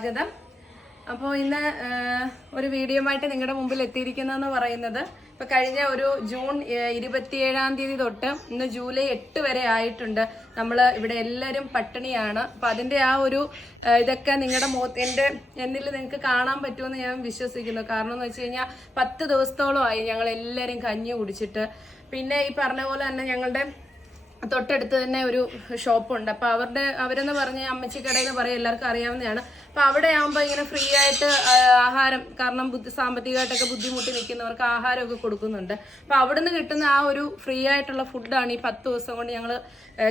സ്വാഗതം. അപ്പോൾ ഇന്ന് ഒരു വീഡിയോയുമായിട്ട് നിങ്ങളുടെ മുമ്പിൽ എത്തിയിരിക്കുന്നതെന്ന് പറയുന്നത് ഇപ്പൊ കഴിഞ്ഞ ഒരു ജൂൺ ഇരുപത്തിയേഴാം തീയതി തൊട്ട് ഇന്ന് ജൂലൈ എട്ട് വരെ ആയിട്ടുണ്ട്. നമ്മൾ ഇവിടെ എല്ലാവരും പട്ടിണിയാണ്. അപ്പൊ അതിന്റെ ആ ഒരു ഇതൊക്കെ നിങ്ങളുടെ മോ എന്റെ എന്നിൽ നിങ്ങൾക്ക് കാണാൻ പറ്റുമെന്ന് ഞാൻ വിശ്വസിക്കുന്നു. കാരണം എന്ന് വെച്ച് കഴിഞ്ഞാൽ പത്ത് ദിവസത്തോളമായി ഞങ്ങൾ എല്ലാവരും കഞ്ഞി കുടിച്ചിട്ട്. പിന്നെ ഈ പറഞ്ഞ പോലെ തന്നെ ഞങ്ങളുടെ തൊട്ടടുത്ത് തന്നെ ഒരു ഷോപ്പുണ്ട്. അപ്പൊ അവരുടെ അവരെന്ന് പറഞ്ഞ അമ്മച്ചിക്കട എന്ന് പറയും എല്ലാവർക്കും അറിയാവുന്നതാണ്. അപ്പൊ അവിടെ ആകുമ്പോൾ ഇങ്ങനെ ഫ്രീ ആയിട്ട് ആഹാരം കാരണം ബുദ്ധി സാമ്പത്തികമായിട്ടൊക്കെ ബുദ്ധിമുട്ടി നിൽക്കുന്നവർക്ക് ആഹാരമൊക്കെ കൊടുക്കുന്നുണ്ട്. അപ്പൊ അവിടുന്ന് കിട്ടുന്ന ആ ഒരു ഫ്രീ ആയിട്ടുള്ള ഫുഡാണ് ഈ പത്ത് ദിവസം കൊണ്ട് ഞങ്ങൾ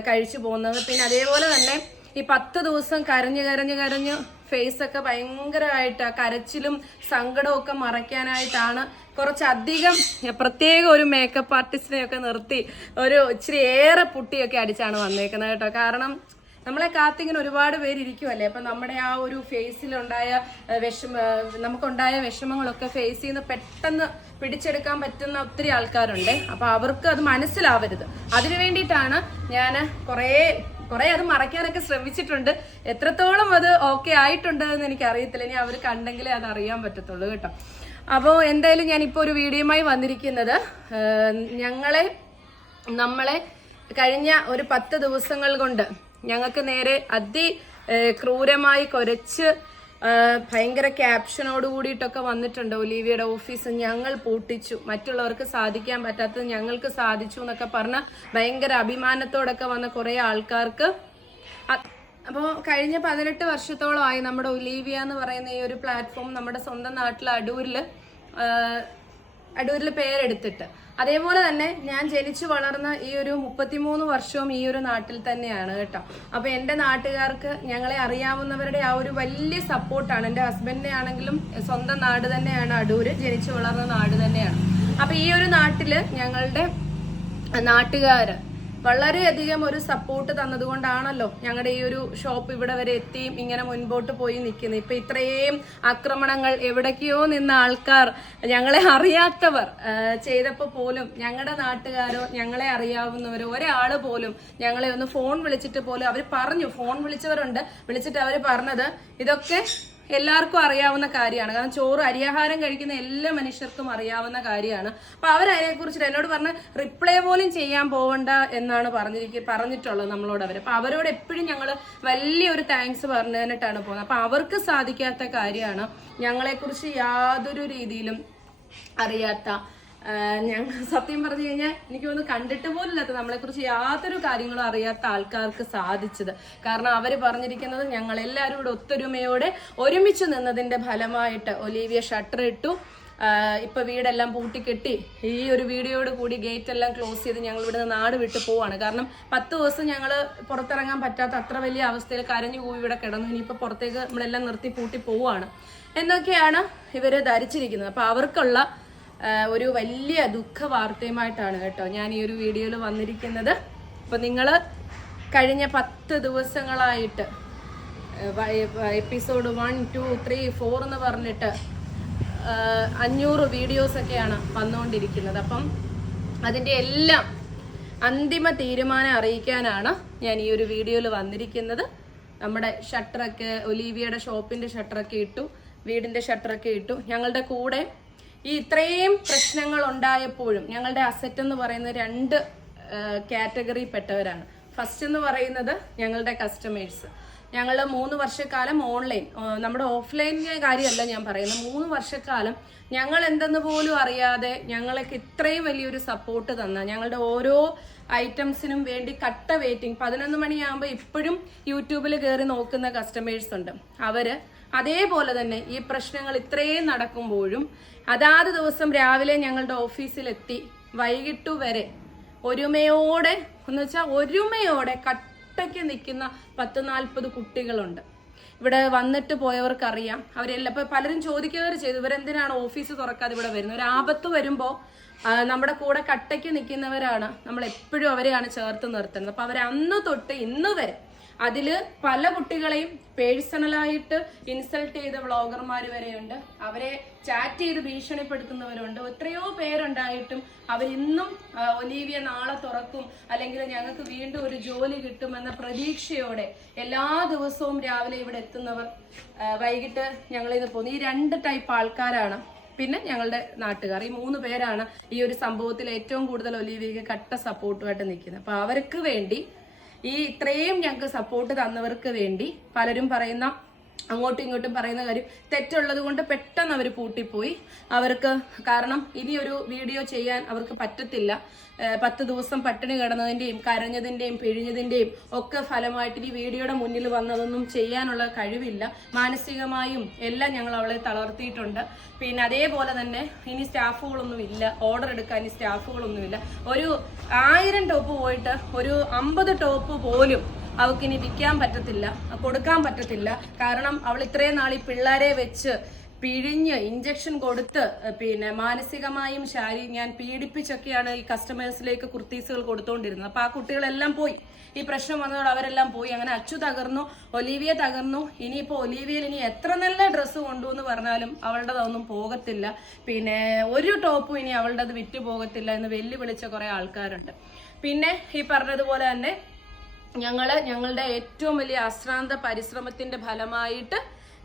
കഴിച്ചു പോകുന്നത്. പിന്നെ അതേപോലെ തന്നെ ഈ പത്ത് ദിവസം കരഞ്ഞ് കരഞ്ഞ് കരഞ്ഞ് ഫേസ് ഒക്കെ ഭയങ്കരമായിട്ട് കരച്ചിലും സങ്കടവും ഒക്കെ മറയ്ക്കാനായിട്ടാണ് കുറച്ചധികം പ്രത്യേക ഒരു മേക്കപ്പ് ആർട്ടിസ്റ്റിനെ ഒക്കെ നിർത്തി ഒരു ഇച്ചിരി ഏറെ പുട്ടിയൊക്കെ അടിച്ചാണ് വന്നേക്കുന്നത് കേട്ടോ. കാരണം നമ്മളെ കാത്തിങ്ങനെ ഒരുപാട് പേര് ഇരിക്കുമല്ലേ അപ്പം നമ്മുടെ ആ ഒരു ഫേസിലുണ്ടായ വിഷമ നമുക്കുണ്ടായ വിഷമങ്ങളൊക്കെ ഫേസ് ചെയ്യുന്ന പെട്ടെന്ന് പിടിച്ചെടുക്കാൻ പറ്റുന്ന ഒത്തിരി ആൾക്കാരുണ്ട്. അപ്പോൾ അവർക്ക് അത് മനസ്സിലാവരുത്. അതിനു വേണ്ടിയിട്ടാണ് ഞാൻ കുറേ കുറെ അത് മറയ്ക്കാനൊക്കെ ശ്രമിച്ചിട്ടുണ്ട്. എത്രത്തോളം അത് ഓക്കെ ആയിട്ടുണ്ട് എന്ന് എനിക്ക് അറിയത്തില്ല ഇനി അവർ കണ്ടെങ്കിലേ അത് അറിയാൻ പറ്റത്തുള്ളൂ കേട്ടോ. അപ്പോൾ എന്തായാലും ഞാൻ ഇപ്പോൾ ഒരു വീഡിയോയുമായി വന്നിരിക്കുന്നത് ഞങ്ങളെ നമ്മളെ കഴിഞ്ഞ ഒരു പത്ത് ദിവസങ്ങൾ കൊണ്ട് ഞങ്ങൾക്ക് നേരെ അതി ക്രൂരമായി കുരച്ച് ഭയങ്കര ക്യാപ്ഷനോട് കൂടിയിട്ടൊക്കെ വന്നിട്ടുണ്ട് ഒലീവിയുടെ ഓഫീസ് ഞങ്ങൾ പൂട്ടിച്ചു. മറ്റുള്ളവർക്ക് സാധിക്കാൻ പറ്റാത്തത് ഞങ്ങൾക്ക് സാധിച്ചു എന്നൊക്കെ പറഞ്ഞ ഭയങ്കര അഭിമാനത്തോടൊക്കെ വന്ന കുറെ ആൾക്കാർക്ക്. അപ്പോൾ കഴിഞ്ഞ പതിനെട്ട് വർഷത്തോളമായി നമ്മുടെ ഒലീവിയ എന്ന് പറയുന്ന ഈ ഒരു പ്ലാറ്റ്ഫോം നമ്മുടെ സ്വന്തം നാട്ടിൽ അടൂരിൽ അടൂരിൽ പേരെടുത്തിട്ട്. അതേപോലെ തന്നെ ഞാൻ ജനിച്ചു വളർന്ന ഈ ഒരു മുപ്പത്തിമൂന്ന് വർഷവും ഈ ഒരു നാട്ടിൽ തന്നെയാണ് കേട്ടോ. അപ്പൊ എന്റെ നാട്ടുകാർക്ക് ഞങ്ങളെ അറിയാവുന്നവരുടെ ആ ഒരു വലിയ സപ്പോർട്ടാണ്. എന്റെ ഹസ്ബൻഡിനെ ആണെങ്കിലും സ്വന്തം നാട് തന്നെയാണ് അടൂര് ജനിച്ചു വളർന്ന നാട് തന്നെയാണ്. അപ്പൊ ഈ ഒരു നാട്ടിൽ ഞങ്ങളുടെ നാട്ടുകാര് വളരെയധികം ഒരു സപ്പോർട്ട് തന്നതുകൊണ്ടാണല്ലോ ഞങ്ങളുടെ ഈ ഒരു ഷോപ്പ് ഇവിടെ വരെ എത്തിയും ഇങ്ങനെ മുൻപോട്ട് പോയി നിൽക്കുന്നത് ഇപ്പൊ ഇത്രയും ആക്രമണങ്ങൾ എവിടേക്കോ നിന്ന ആൾക്കാർ ഞങ്ങളെ അറിയാത്തവർ ചെയ്തപ്പോൾ ചെയ്തപ്പോ പോലും ഞങ്ങളുടെ നാട്ടുകാരോ ഞങ്ങളെ അറിയാവുന്നവരോ ഒരാൾ പോലും ഞങ്ങളെ ഒന്ന് ഫോൺ വിളിച്ചിട്ട് പോലും അവർ പറഞ്ഞു. ഫോൺ വിളിച്ചവരുണ്ട്. വിളിച്ചിട്ട് അവർ പറഞ്ഞത് ഇതൊക്കെ എല്ലാവർക്കും അറിയാവുന്ന കാര്യമാണ്. കാരണം ചോറ് അരിയാഹാരം കഴിക്കുന്ന എല്ലാ മനുഷ്യർക്കും അറിയാവുന്ന കാര്യമാണ്. അപ്പൊ അവരതിനെ കുറിച്ചിട്ട് എന്നോട് പറഞ്ഞ റിപ്ലൈ പോലും ചെയ്യാൻ പോകണ്ട എന്നാണ് പറഞ്ഞിരിക്കുക പറഞ്ഞിട്ടുള്ളത് നമ്മളോട് അവർ അപ്പൊ അവരോട് എപ്പോഴും ഞങ്ങൾ വലിയൊരു താങ്ക്സ് പറഞ്ഞിട്ടാണ് പോകുന്നത്. അപ്പൊ അവർക്ക് സാധിക്കാത്ത കാര്യമാണ് ഞങ്ങളെക്കുറിച്ച് യാതൊരു രീതിയിലും അറിയാത്ത ഞങ്ങൾ സത്യം പറഞ്ഞു കഴിഞ്ഞാൽ എനിക്ക് തോന്നുന്നു കണ്ടിട്ട് പോലില്ലാത്ത നമ്മളെക്കുറിച്ച് യാതൊരു കാര്യങ്ങളും അറിയാത്ത ആൾക്കാർക്ക് സാധിച്ചത്. കാരണം അവർ പറഞ്ഞിരിക്കുന്നത് ഞങ്ങൾ എല്ലാവരും കൂടെ ഒത്തൊരുമയോടെ ഒരുമിച്ച് നിന്നതിന്റെ ഫലമായിട്ട് ഒലീവിയ ഷട്ടർ ഇട്ടു. ഇപ്പൊ വീടെല്ലാം പൂട്ടിക്കെട്ടി. ഈ ഒരു വീഡിയോയോട് കൂടി ഗേറ്റ് എല്ലാം ക്ലോസ് ചെയ്ത് ഞങ്ങൾ ഇവിടുന്ന് നാട് വിട്ടു പോവാണ്. കാരണം പത്ത് ദിവസം ഞങ്ങൾ പുറത്തിറങ്ങാൻ പറ്റാത്ത അത്ര വലിയ അവസ്ഥയിൽ കരഞ്ഞു പോയി ഇവിടെ കിടന്നു. ഇനിയിപ്പോൾ പുറത്തേക്ക് നമ്മളെല്ലാം നിർത്തി പൂട്ടി പോവാണ്. എന്നൊക്കെയാണ് ഇവരെ ധരിച്ചിരിക്കുന്നത്. അപ്പൊ അവർക്കുള്ള ഒരു വലിയ ദുഃഖ വാർത്തയുമായിട്ടാണ് കേട്ടോ ഞാൻ ഈ ഒരു വീഡിയോയിൽ വന്നിരിക്കുന്നത്. അപ്പൊ നിങ്ങൾ കഴിഞ്ഞ പത്ത് ദിവസങ്ങളായിട്ട് episode one two three four എന്ന് പറഞ്ഞിട്ട് അഞ്ഞൂറ് വീഡിയോസൊക്കെയാണ് വന്നുകൊണ്ടിരിക്കുന്നത്. അപ്പം അതിന്റെ എല്ലാം അന്തിമ തീരുമാനം അറിയിക്കാനാണ് ഞാൻ ഈ ഒരു വീഡിയോയിൽ വന്നിരിക്കുന്നത്. നമ്മുടെ ഷട്ടറൊക്കെ ഒലീവിയയുടെ ഷോപ്പിന്റെ ഷട്ടറൊക്കെ ഇട്ടു വീടിന്റെ ഷട്ടറൊക്കെ ഇട്ടു. ഞങ്ങളുടെ കൂടെ ഈ ഇത്രയും പ്രശ്നങ്ങൾ ഉണ്ടായപ്പോഴും ഞങ്ങളുടെ അസറ്റ് എന്ന് പറയുന്നത് രണ്ട് കാറ്റഗറി പെട്ടവരാണ്. ഫസ്റ്റ് എന്ന് പറയുന്നത് ഞങ്ങളുടെ കസ്റ്റമേഴ്സ് ഞങ്ങൾ മൂന്ന് വർഷക്കാലം ഓൺലൈൻ നമ്മുടെ ഓഫ്ലൈൻ കാര്യമല്ല ഞാൻ പറയുന്നത്. മൂന്ന് വർഷക്കാലം ഞങ്ങൾ എന്തെന്ന് പോലും അറിയാതെ ഞങ്ങൾക്ക് ഇത്രയും വലിയൊരു സപ്പോർട്ട് തന്ന ഞങ്ങളുടെ ഓരോ ഐറ്റംസിനും വേണ്ടി കട്ട വെയിറ്റിംഗ് പതിനൊന്ന് മണിയാകുമ്പോൾ ഇപ്പോഴും യൂട്യൂബിൽ കയറി നോക്കുന്ന കസ്റ്റമേഴ്സ് ഉണ്ട്. അവർ അതേപോലെ തന്നെ ഈ പ്രശ്നങ്ങൾ ഇത്രയും നടക്കുമ്പോഴും അതാത് ദിവസം രാവിലെ ഞങ്ങളുടെ ഓഫീസിലെത്തി വൈകിട്ടു വരെ ഒരുമയോടെ എന്ന് വെച്ചാൽ ഒരുമയോടെ കട്ടയ്ക്ക് നിൽക്കുന്ന പത്ത് നാൽപ്പത് കുട്ടികളുണ്ട്. ഇവിടെ വന്നിട്ട് പോയവർക്കറിയാം. അവരെല്ലാം ഇപ്പം പലരും ചോദിക്കുകയൊക്കെ ചെയ്തു ഇവരെന്തിനാണ് ഓഫീസ് തുറക്കാതെ ഇവിടെ വരുന്നത്? ഒരു ആപത്ത് വരുമ്പോൾ നമ്മുടെ കൂടെ കട്ടയ്ക്ക് നിൽക്കുന്നവരാണ് നമ്മൾ എപ്പോഴും അവരെയാണ് ചേർത്ത് നിർത്തുന്നത്. അപ്പം അവർ അന്ന് തൊട്ട് ഇന്ന് വരെ അതിൽ പല കുട്ടികളെയും പേഴ്സണലായിട്ട് ഇൻസൾട്ട് ചെയ്ത വ്ളോഗർമാർ വരെയുണ്ട്. അവരെ ചാറ്റ് ചെയ്ത് ഭീഷണിപ്പെടുത്തുന്നവരുണ്ട്. എത്രയോ പേരുണ്ടായിട്ടും അവരിന്നും ഒലീവിയ നാളെ തുറക്കും അല്ലെങ്കിൽ ഞങ്ങൾക്ക് വീണ്ടും ഒരു ജോലി കിട്ടുമെന്ന പ്രതീക്ഷയോടെ എല്ലാ ദിവസവും രാവിലെ ഇവിടെ എത്തുന്നവർ വൈകിട്ട് ഞങ്ങളിത് പോകുന്നു. ഈ രണ്ട് ടൈപ്പ് ആൾക്കാരാണ്. പിന്നെ ഞങ്ങളുടെ നാട്ടുകാർ. ഈ മൂന്ന് പേരാണ് ഈ ഒരു സംഭവത്തിൽ ഏറ്റവും കൂടുതൽ ഒലീവിയക്ക് കട്ട സപ്പോർട്ടുമായിട്ട് നിൽക്കുന്നത്. അപ്പോൾ അവർക്ക് വേണ്ടി ഈ ഇത്രയും ഞങ്ങൾക്ക് സപ്പോർട്ട് തന്നവർക്ക് വേണ്ടി പലരും പറയുന്ന അങ്ങോട്ടും ഇങ്ങോട്ടും പറയുന്ന കാര്യം തെറ്റുള്ളത് കൊണ്ട് പെട്ടെന്ന് അവർ പൂട്ടിപ്പോയി. അവർക്ക് കാരണം ഇനിയൊരു വീഡിയോ ചെയ്യാൻ അവർക്ക് പറ്റത്തില്ല. പത്ത് ദിവസം പട്ടിണി കിടന്നതിന്റെയും കരഞ്ഞതിന്റെയും പിഴിഞ്ഞതിന്റെയും ഒക്കെ ഫലമായിട്ട് ഈ വീഡിയോയുടെ മുന്നിൽ വന്നതൊന്നും ചെയ്യാനുള്ള കഴിവില്ല. മാനസികമായും എല്ലാം ഞങ്ങൾ അവളെ തളർത്തിയിട്ടുണ്ട്. പിന്നെ അതേപോലെ തന്നെ ഇനി സ്റ്റാഫുകളൊന്നും ഇല്ല. ഓർഡർ എടുക്കാൻ ഇനി സ്റ്റാഫുകളൊന്നുമില്ല ഒരു ആയിരം ടോപ്പ് പോയിട്ട് ഒരു അമ്പത് ടോപ്പ് പോലും അവൾക്ക് ഇനി വിൽക്കാൻ പറ്റത്തില്ല കൊടുക്കാൻ പറ്റത്തില്ല. കാരണം അവൾ ഇത്രയും നാൾ ഈ പിള്ളേരെ വെച്ച് പിഴിഞ്ഞ് ഇഞ്ചക്ഷൻ കൊടുത്ത് പിന്നെ മാനസികമായും ശാരീ ഞാൻ പീഡിപ്പിച്ചൊക്കെയാണ് ഈ കസ്റ്റമേഴ്സിലേക്ക് കുർത്തീസുകൾ കൊടുത്തുകൊണ്ടിരുന്നത് അപ്പൊ ആ കുട്ടികളെല്ലാം പോയി. ഈ പ്രശ്നം വന്നതോടെ അവരെല്ലാം പോയി. അങ്ങനെ അച്ചു തകർന്നു ഒലീവിയ തകർന്നു. ഇനിയിപ്പോ ഒലീവിയയിൽ ഇനി എത്ര നല്ല ഡ്രസ്സ് കൊണ്ടുവന്ന് പറഞ്ഞാലും അവളുടേതൊന്നും പോകത്തില്ല. പിന്നെ ഒരു ടോപ്പും ഇനി അവളുടേത് വിറ്റ് പോകത്തില്ല എന്ന് വെല്ലുവിളിച്ച കുറെ ആൾക്കാരുണ്ട്. പിന്നെ ഈ പറഞ്ഞതുപോലെ തന്നെ ഞങ്ങൾ ഞങ്ങളുടെ ഏറ്റവും വലിയ അശ്രാന്ത പരിശ്രമത്തിന്റെ ഫലമായിട്ട്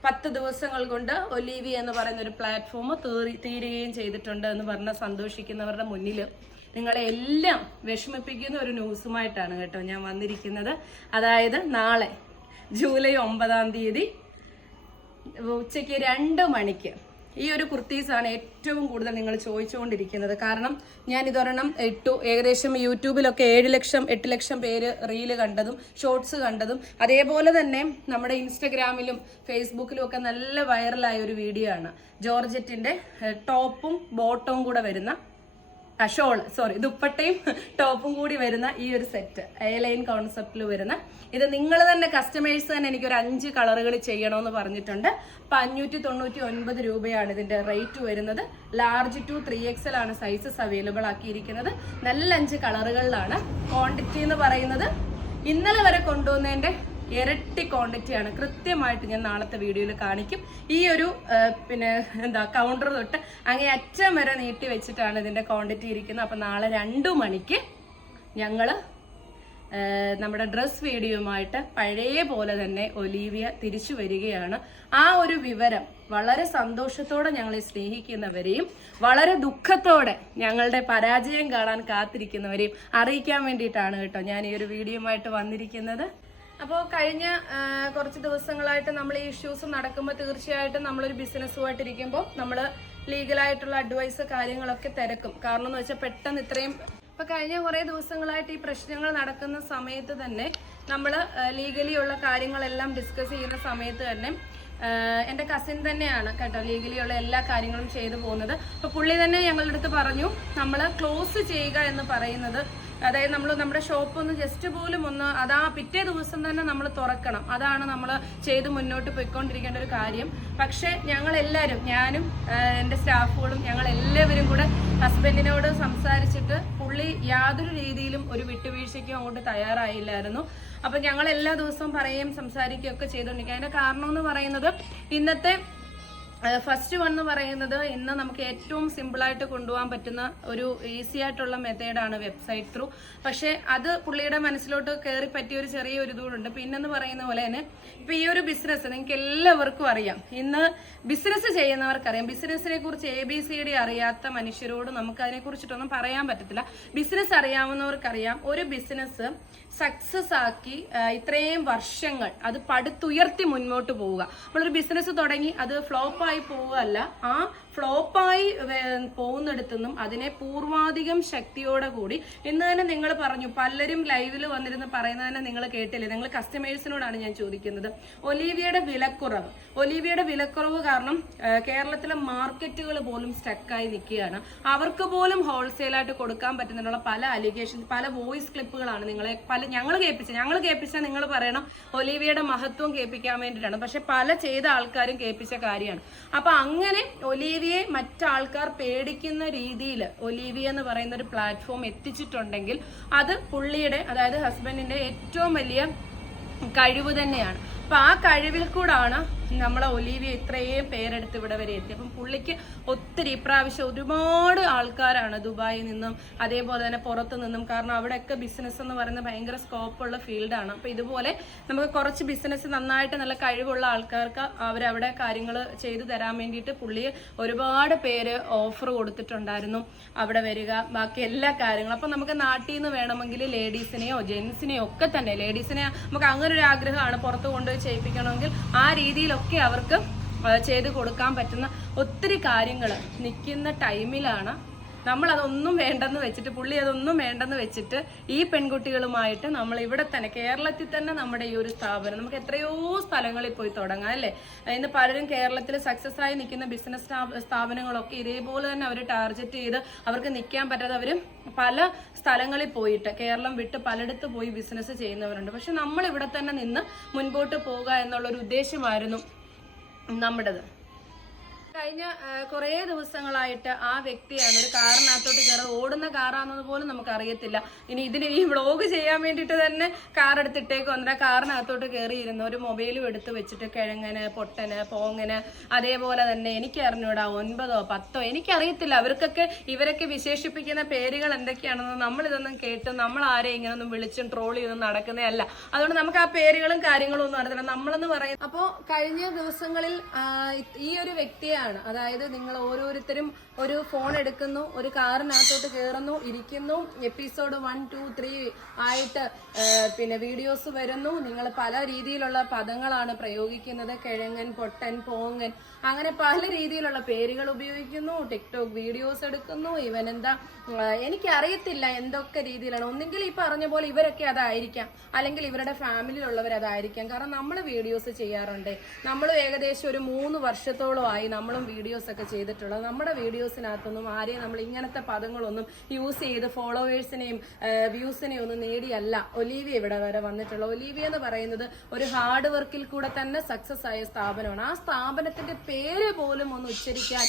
പത്ത് ദിവസങ്ങൾ കൊണ്ട് ഒലീവി എന്ന് പറയുന്ന ഒരു പ്ലാറ്റ്ഫോം തീരുകയും ചെയ്തിട്ടുണ്ട് എന്ന് പറഞ്ഞ സന്തോഷിക്കുന്നവരുടെ മുന്നിൽ നിങ്ങളെ എല്ലാം വിഷമിപ്പിക്കുന്ന ഒരു ന്യൂസുമായിട്ടാണ് കേട്ടോ ഞാൻ വന്നിരിക്കുന്നത്. അതായത് നാളെ ജൂലൈ ഒമ്പതാം തീയതി ഉച്ചയ്ക്ക് രണ്ട് മണിക്ക് ഈ ഒരു കുർത്തീസാണ് ഏറ്റവും കൂടുതൽ നിങ്ങൾ ചോദിച്ചുകൊണ്ടിരിക്കുന്നത്. കാരണം ഞാൻ ഇതൊരെണ്ണം ഇട്ടു. ഏകദേശം യൂട്യൂബിലൊക്കെ ഏഴ് ലക്ഷം എട്ട് ലക്ഷം പേര് റീൽ കണ്ടതും ഷോർട്സ് കണ്ടതും. അതേപോലെ തന്നെ നമ്മുടെ ഇൻസ്റ്റഗ്രാമിലും ഫേസ്ബുക്കിലും ഒക്കെ നല്ല വൈറലായ ഒരു വീഡിയോ ആണ്. ജോർജറ്റിന്റെ ടോപ്പും ബോട്ടവും കൂടെ വരുന്ന ഷോൾ സോറി ദുപ്പട്ടയും ടോപ്പും കൂടി വരുന്ന ഈ ഒരു സെറ്റ് എ ലൈൻ കോൺസെപ്റ്റിൽ വരുന്ന. ഇത് നിങ്ങൾ തന്നെ കസ്റ്റമേഴ്സ് തന്നെ എനിക്ക് ഒരു അഞ്ച് കളറുകൾ ചെയ്യണമെന്ന് പറഞ്ഞിട്ടുണ്ട്. അപ്പൊ അഞ്ഞൂറ്റി തൊണ്ണൂറ്റി ഒൻപത് രൂപയാണ് ഇതിന്റെ റേറ്റ് വരുന്നത്. ലാർജ് ടു ത്രീ എക്സൽ ആണ് സൈസസ് അവൈലബിൾ ആക്കിയിരിക്കുന്നത്. നല്ല അഞ്ച് കളറുകളിലാണ്. ക്വാണ്ടിറ്റി എന്ന് പറയുന്നത് ഇന്നലെ വരെ കൊണ്ടുവന്നതിന്റെ ഇരട്ടി ക്വാണ്ടിറ്റിയാണ് കൃത്യമായിട്ട് ഞാൻ നാളത്തെ വീഡിയോയിൽ കാണിക്കും. ഈ ഒരു പിന്നെ എന്താ കൗണ്ടർ തൊട്ട് അങ്ങനെ അറ്റം വരെ നീട്ടി വെച്ചിട്ടാണ് ഇതിന്റെ ക്വാണ്ടിറ്റി ഇരിക്കുന്നത്. അപ്പം നാളെ രണ്ടു മണിക്ക് ഞങ്ങൾ നമ്മുടെ ഡ്രസ് വീഡിയോയുമായിട്ട് പഴയ പോലെ തന്നെ ഒലീവിയ തിരിച്ചു വരികയാണ്. ആ ഒരു വിവരം വളരെ സന്തോഷത്തോടെ ഞങ്ങളെ സ്നേഹിക്കുന്നവരെയും വളരെ ദുഃഖത്തോടെ ഞങ്ങളുടെ പരാജയം കാണാൻ കാത്തിരിക്കുന്നവരെയും അറിയിക്കാൻ വേണ്ടിയിട്ടാണ് കേട്ടോ ഞാൻ ഈ ഒരു വീഡിയോയുമായിട്ട് വന്നിരിക്കുന്നത്. അപ്പോൾ കഴിഞ്ഞ കുറച്ച് ദിവസങ്ങളായിട്ട് നമ്മൾ ഈ ഇഷ്യൂസ് നടക്കുമ്പോൾ തീർച്ചയായിട്ടും നമ്മളൊരു ബിസിനസ്സുമായിട്ടിരിക്കുമ്പോൾ നമ്മൾ ലീഗലായിട്ടുള്ള അഡ്വൈസ് കാര്യങ്ങളൊക്കെ തിരക്കും. കാരണം എന്ന് വെച്ചാൽ പെട്ടെന്ന് ഇത്രയും ഇപ്പൊ കഴിഞ്ഞ കുറെ ദിവസങ്ങളായിട്ട് ഈ പ്രശ്നങ്ങൾ നടക്കുന്ന സമയത്ത് തന്നെ നമ്മൾ ലീഗലി ഉള്ള കാര്യങ്ങളെല്ലാം ഡിസ്കസ് ചെയ്യുന്ന സമയത്ത് തന്നെ എന്റെ കസിൻ തന്നെയാണ് കേട്ടോ ലീഗലി ഉള്ള എല്ലാ കാര്യങ്ങളും ചെയ്തു പോകുന്നത്. അപ്പൊ പുള്ളി തന്നെ ഞങ്ങളുടെ അടുത്ത് പറഞ്ഞു നമ്മൾ ക്ലോസ് ചെയ്യുക എന്ന് പറയുന്നത് അതായത് നമ്മൾ നമ്മുടെ ഷോപ്പ് ഒന്ന് ജസ്റ്റ് പോലും ഒന്ന് അതാ പിറ്റേ ദിവസം തന്നെ നമ്മൾ തുറക്കണം. അതാണ് നമ്മൾ ചെയ്ത് മുന്നോട്ട് പോയിക്കൊണ്ടിരിക്കേണ്ട ഒരു കാര്യം. പക്ഷേ ഞങ്ങൾ എല്ലാവരും ഞാനും എന്റെ സ്റ്റാഫുകളും ഞങ്ങൾ എല്ലാവരും കൂടെ ഹസ്ബൻഡിനോട് സംസാരിച്ചിട്ട് പുള്ളി യാതൊരു രീതിയിലും ഒരു വിട്ടുവീഴ്ചയ്ക്കും അങ്ങോട്ട് തയ്യാറായില്ലായിരുന്നു. അപ്പൊ ഞങ്ങൾ എല്ലാ ദിവസവും പറയുകയും സംസാരിക്കുകയൊക്കെ ചെയ്തുകൊണ്ടിരിക്കുക അതിന്റെ കാരണം എന്ന് പറയുന്നത് ഇന്നത്തെ ഫസ്റ്റ് വൺ എന്ന് പറയുന്നത് ഇന്ന് നമുക്ക് ഏറ്റവും സിമ്പിളായിട്ട് കൊണ്ടുപോകാൻ പറ്റുന്ന ഒരു ഈസി ആയിട്ടുള്ള മെത്തേഡാണ് വെബ്സൈറ്റ് ത്രൂ പക്ഷേ അത് പുള്ളിയുടെ മനസ്സിലോട്ട് കയറി പറ്റിയ ഒരു ചെറിയ ഒരു ഇതുകൊണ്ട് പിന്നെന്ന് പറയുന്ന പോലെ തന്നെ ഇപ്പൊ ഈ ഒരു ബിസിനസ് നിങ്ങൾക്ക് എല്ലാവർക്കും അറിയാം. ഇന്ന് ബിസിനസ് ചെയ്യുന്നവർക്കറിയാം. ബിസിനസ്സിനെ കുറിച്ച് എ ബി സി ഡി അറിയാത്ത മനുഷ്യരോട് നമുക്ക് അതിനെ കുറിച്ചിട്ടൊന്നും പറയാൻ പറ്റത്തില്ല. ബിസിനസ് അറിയാവുന്നവർക്കറിയാം. ഒരു ബിസിനസ് സക്സസ് ആക്കി ഇത്രയും വർഷങ്ങൾ അത് പടുത്തുയർത്തി മുന്നോട്ട് പോവുക. അപ്പോൾ ഒരു ബിസിനസ് തുടങ്ങി അത് ഫ്ലോപ്പായി പോവുകയല്ല. ആ ഫ്ലോപ്പായി പോകുന്നിടത്തുനിന്നും അതിനെ പൂർവാധികം ശക്തിയോടെ കൂടി. ഇന്ന് തന്നെ നിങ്ങൾ പറഞ്ഞു പലരും ലൈവിൽ വന്നിരുന്ന് പറയുന്നത് തന്നെ നിങ്ങൾ കേട്ടില്ലേ? നിങ്ങൾ കസ്റ്റമേഴ്സിനോടാണ് ഞാൻ ചോദിക്കുന്നത്. ഒലീവിയയുടെ വിലക്കുറവ്. ഒലീവിയയുടെ വിലക്കുറവ് കാരണം കേരളത്തിലെ മാർക്കറ്റുകൾ പോലും സ്റ്റക്കായി നിൽക്കുകയാണ്. അവർക്ക് പോലും ഹോൾസെയിലായിട്ട് കൊടുക്കാൻ പറ്റുന്നതിനുള്ള പല അലിഗേഷൻ പല വോയിസ് ക്ലിപ്പുകളാണ് നിങ്ങളെ പല ഞങ്ങൾ കേൾപ്പിച്ച ഞങ്ങൾ കേൾപ്പിച്ച നിങ്ങൾ പറയണം ഒലീവിയയുടെ മഹത്വം കേൾപ്പിക്കാൻ വേണ്ടിയിട്ടാണ്. പക്ഷെ പല ചെയ്ത ആൾക്കാരും കേൾപ്പിച്ച കാര്യമാണ്. അപ്പൊ അങ്ങനെ ഒലീവിയെ മറ്റാൾക്കാർ പേടിക്കുന്ന രീതിയിൽ ഒലീവിയ എന്ന് പറയുന്ന ഒരു പ്ലാറ്റ്ഫോം എത്തിച്ചിട്ടുണ്ടെങ്കിൽ അത് പുള്ളിയുടെ അതായത് ഹസ്ബൻഡിന്റെ ഏറ്റവും വലിയ കഴിവ് തന്നെയാണ്. അപ്പൊ ആ കഴിവിൽ കൂടാണ് നമ്മളെ ഒലീവിയ ഇത്രയും പേരെടുത്ത് ഇവിടെ വരെ എത്തി. അപ്പം പുള്ളിക്ക് ഒത്തിരി ഇപ്രാവശ്യം ഒരുപാട് ആൾക്കാരാണ് ദുബായിൽ നിന്നും അതേപോലെ തന്നെ പുറത്തു നിന്നും. കാരണം അവിടെയൊക്കെ ബിസിനസ് എന്ന് പറയുന്നത് ഭയങ്കര സ്കോപ്പുള്ള ഫീൽഡാണ് അപ്പോൾ ഇതുപോലെ നമുക്ക് കുറച്ച് ബിസിനസ് നന്നായിട്ട് നല്ല കഴിവുള്ള ആൾക്കാർക്ക് അവരവിടെ കാര്യങ്ങൾ ചെയ്തു തരാൻ വേണ്ടിയിട്ട് പുള്ളി ഒരുപാട് പേര് ഓഫർ കൊടുത്തിട്ടുണ്ടായിരുന്നു അവിടെ വരിക. ബാക്കി എല്ലാ കാര്യങ്ങളും. അപ്പം നമുക്ക് നാട്ടിൽ നിന്ന് വേണമെങ്കിൽ ലേഡീസിനെയോ ജെൻസിനെയോ ഒക്കെ തന്നെ. ലേഡീസിനെ നമുക്ക് അങ്ങനെ ഒരു ആഗ്രഹമാണ് പുറത്ത് കൊണ്ടുപോയി ചെയ്യിപ്പിക്കണമെങ്കിൽ ആ രീതിയിലൊക്കെ അവർക്ക് ചെയ്തു ചെയ്ത് കൊടുക്കാൻ പറ്റുന്ന ഒത്തിരി കാര്യങ്ങൾ നിൽക്കുന്ന ടൈമിലാണ് നമ്മൾ അതൊന്നും വേണ്ടെന്ന് വെച്ചിട്ട് പുള്ളി അതൊന്നും വേണ്ടെന്ന് വെച്ചിട്ട് ഈ പെൺകുട്ടികളുമായിട്ട് നമ്മൾ ഇവിടെ തന്നെ കേരളത്തിൽ തന്നെ നമ്മുടെ ഈ ഒരു സ്ഥാപനം നമുക്ക് എത്രയോ സ്ഥലങ്ങളിൽ പോയി തുടങ്ങാം അല്ലേ? ഇന്ന് പലരും കേരളത്തിൽ സക്സസ് ആയി നിൽക്കുന്ന ബിസിനസ് സ്ഥാപനങ്ങളൊക്കെ ഇതേപോലെ തന്നെ അവർ ടാർഗറ്റ് ചെയ്ത് അവർക്ക് നിൽക്കാൻ പറ്റാതെ അവർ പല സ്ഥലങ്ങളിൽ പോയിട്ട് കേരളം വിട്ട് പലയിടത്ത് പോയി ബിസിനസ് ചെയ്യുന്നവരുണ്ട്. പക്ഷെ നമ്മൾ ഇവിടെ തന്നെ നിന്ന് മുൻപോട്ട് പോകുക എന്നുള്ളൊരു ഉദ്ദേശമായിരുന്നു നമ്മുടേത്. കഴിഞ്ഞ കുറേ ദിവസങ്ങളായിട്ട് ആ വ്യക്തിയാണ് ഒരു കാറിനകത്തോട്ട് കയറി ഓടുന്ന കാറാണെന്ന് പോലും നമുക്ക് അറിയത്തില്ല ഇനി ഇതിന് ഈ വ്ളോഗ് ചെയ്യാൻ വേണ്ടിയിട്ട് തന്നെ കാർ എടുത്തിട്ടേക്ക് വന്നിട്ട് കാറിനകത്തോട്ട് കയറിയിരുന്ന ഒരു മൊബൈലും എടുത്ത് വെച്ചിട്ട് കിഴങ്ങന് പൊട്ടന് പോങ്ങന് അതേപോലെ തന്നെ എനിക്ക് അറിഞ്ഞൂടാ ഒൻപതോ പത്തോ എനിക്കറിയത്തില്ല. അവർക്കൊക്കെ ഇവരൊക്കെ വിശേഷിപ്പിക്കുന്ന പേരുകൾ എന്തൊക്കെയാണെന്ന് നമ്മളിതൊന്നും കേട്ട് നമ്മൾ ആരെ ഇങ്ങനൊന്നും വിളിച്ചും ട്രോൾ ചെയ്തും നടക്കുന്നതല്ല അതുകൊണ്ട് നമുക്ക് ആ പേരുകളും കാര്യങ്ങളും ഒന്നും അറിയത്തില്ല. നമ്മളെന്ന് പറയും അപ്പോൾ കഴിഞ്ഞ ദിവസങ്ങളിൽ ഈ ഒരു വ്യക്തിയാണ് അതായത് നിങ്ങൾ ഓരോരുത്തരും ഒരു ഫോൺ എടുക്കുന്നു ഒരു കാറിനകത്തോട്ട് കയറുന്നു ഇരിക്കുന്നു എപ്പിസോഡ് വൺ ടു ത്രീ ആയിട്ട് പിന്നെ വീഡിയോസ് വരുന്നു. നിങ്ങൾ പല രീതിയിലുള്ള പദങ്ങളാണ് പ്രയോഗിക്കുന്നത്. കിഴങ്ങൻ പൊട്ടൻ പോങ്ങൻ അങ്ങനെ പല രീതിയിലുള്ള പേരുകൾ ഉപയോഗിക്കുന്നു ടിക്ടോക്ക് വീഡിയോസ് എടുക്കുന്നു ഇവൻ എന്താ എനിക്കറിയത്തില്ല എന്തൊക്കെ രീതിയിലാണ്. ഒന്നെങ്കിൽ ഈ പറഞ്ഞ പോലെ ഇവരൊക്കെ അതായിരിക്കാം. അല്ലെങ്കിൽ ഇവരുടെ ഫാമിലിയിലുള്ളവർ അതായിരിക്കാം. കാരണം നമ്മൾ വീഡിയോസ് ചെയ്യാറുണ്ട്. നമ്മൾ ഏകദേശം ഒരു മൂന്ന് വർഷത്തോളമായി നമ്മളും വീഡിയോസ് ഒക്കെ ചെയ്തിട്ടുള്ളത്. നമ്മുടെ വീഡിയോസിനകത്തൊന്നും ആരെയും നമ്മൾ ഇങ്ങനത്തെ പദങ്ങളൊന്നും യൂസ് ചെയ്ത് ഫോളോവേഴ്സിനെയും വ്യൂസിനെയും ഒന്നും നേടിയല്ല. ഒലീവിയ ഇവിടെ വരെ വന്നിട്ടുള്ള ഒലീവിയ എന്ന് പറയുന്നത് ഒരു ഹാർഡ് വർക്കിൽ കൂടെ തന്നെ സക്സസ് ആയ സ്ഥാപനമാണ്. ആ സ്ഥാപനത്തിന്റെ പേര് പോലും ഒന്ന് ഉച്ചരിക്കാൻ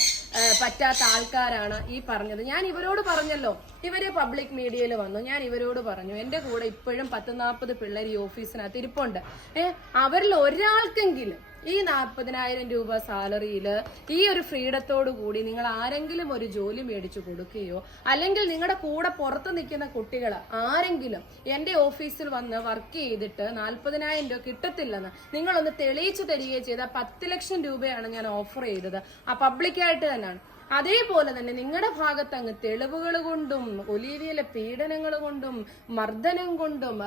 പറ്റാത്ത ആൾക്കാരാണ് ഈ പറഞ്ഞത്. ഞാൻ ഇവരോട് പറഞ്ഞല്ലോ. ഇവർ പബ്ലിക് മീഡിയയിൽ വന്നു. ഞാൻ ഇവരോട് പറഞ്ഞു എന്റെ കൂടെ ഇപ്പോഴും പത്ത് നാൽപ്പത് പിള്ളേർ ഈ ഓഫീസിനകത്ത് ഇരിപ്പുണ്ട്. ഏഹ് അവരിൽ ഒരാൾക്കെങ്കിലും ഈ നാൽപ്പതിനായിരം രൂപ സാലറിയിൽ ഈ ഒരു ഫ്രീഡത്തോടു കൂടി നിങ്ങൾ ആരെങ്കിലും ഒരു ജോലി മേടിച്ചു കൊടുക്കുകയോ അല്ലെങ്കിൽ നിങ്ങളുടെ കൂടെ പുറത്ത് നിൽക്കുന്ന കുട്ടികൾ ആരെങ്കിലും എന്റെ ഓഫീസിൽ വന്ന് വർക്ക് ചെയ്തിട്ട് നാൽപ്പതിനായിരം രൂപ കിട്ടത്തില്ലെന്ന് നിങ്ങളൊന്ന് തെളിയിച്ചു തരികയോ ചെയ്താൽ പത്ത് ലക്ഷം രൂപയാണ് ഞാൻ ഓഫർ ചെയ്തത്. ആ പബ്ലിക്കായിട്ട് തന്നെയാണ്. അതേപോലെ തന്നെ നിങ്ങളുടെ ഭാഗത്ത് അങ്ങ് തെളിവുകൾ കൊണ്ടും ഒലീവിയിലെ പീഡനങ്ങൾ കൊണ്ടും മർദ്ദനം കൊണ്ടും